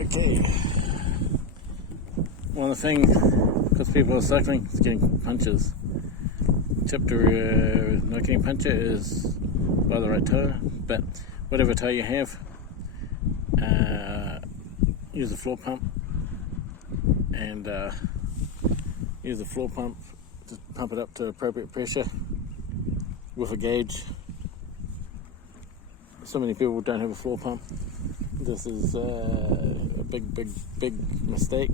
Okay. One of the things, because people are cycling, is getting punctures. Tip to not getting puncture is buy the right tire, but whatever tire you have, use a floor pump and use the floor pump to pump it up to appropriate pressure with a gauge. So many people don't have a floor pump. This is a big mistake.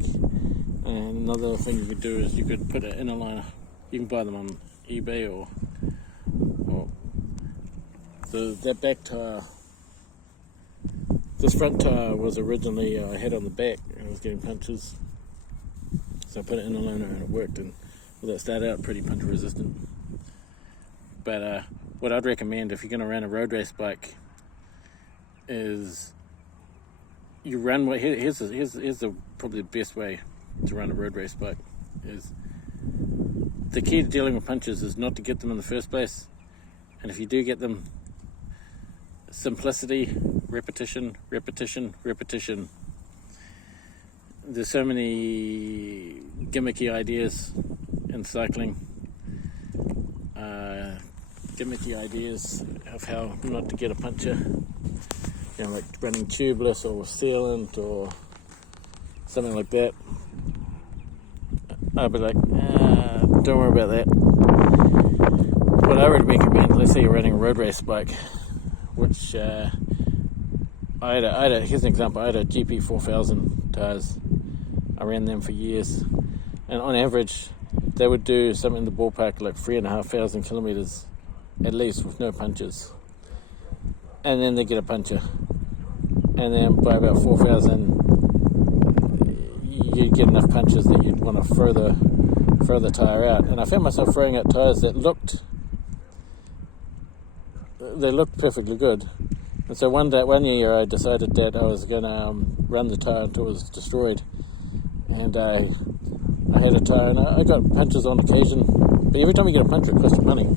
And another thing you could do is you could put an inner liner. You can buy them on eBay or so that back tire. This front tire was originally I had on the back and I was getting punctures. So I put an inner liner and it worked, and that started out pretty puncture resistant. But what I'd recommend if you're going to run a road race bike is you run. Here's probably the best way to run a road race bike. Is the key to dealing with punctures is not to get them in the first place, and if you do get them, simplicity, repetition. There's so many gimmicky ideas in cycling, gimmicky ideas of how not to get a puncture, like running tubeless or sealant or something like that. I'd be like, don't worry about that. What I would recommend, let's say you're running a road race bike, which here's an example. I had a GP 4000 tires. I ran them for years, and on average they would do something in the ballpark like 3,500 kilometers at least with no punctures, and then they get a puncture, and then by about 4,000 you'd get enough punctures that you'd want to throw the tire out. And I found myself throwing out tires that looked perfectly good. And so one year I decided that I was going to run the tire until it was destroyed. And I had a tire, and I got punctures on occasion. But every time you get a puncture, it costs you money.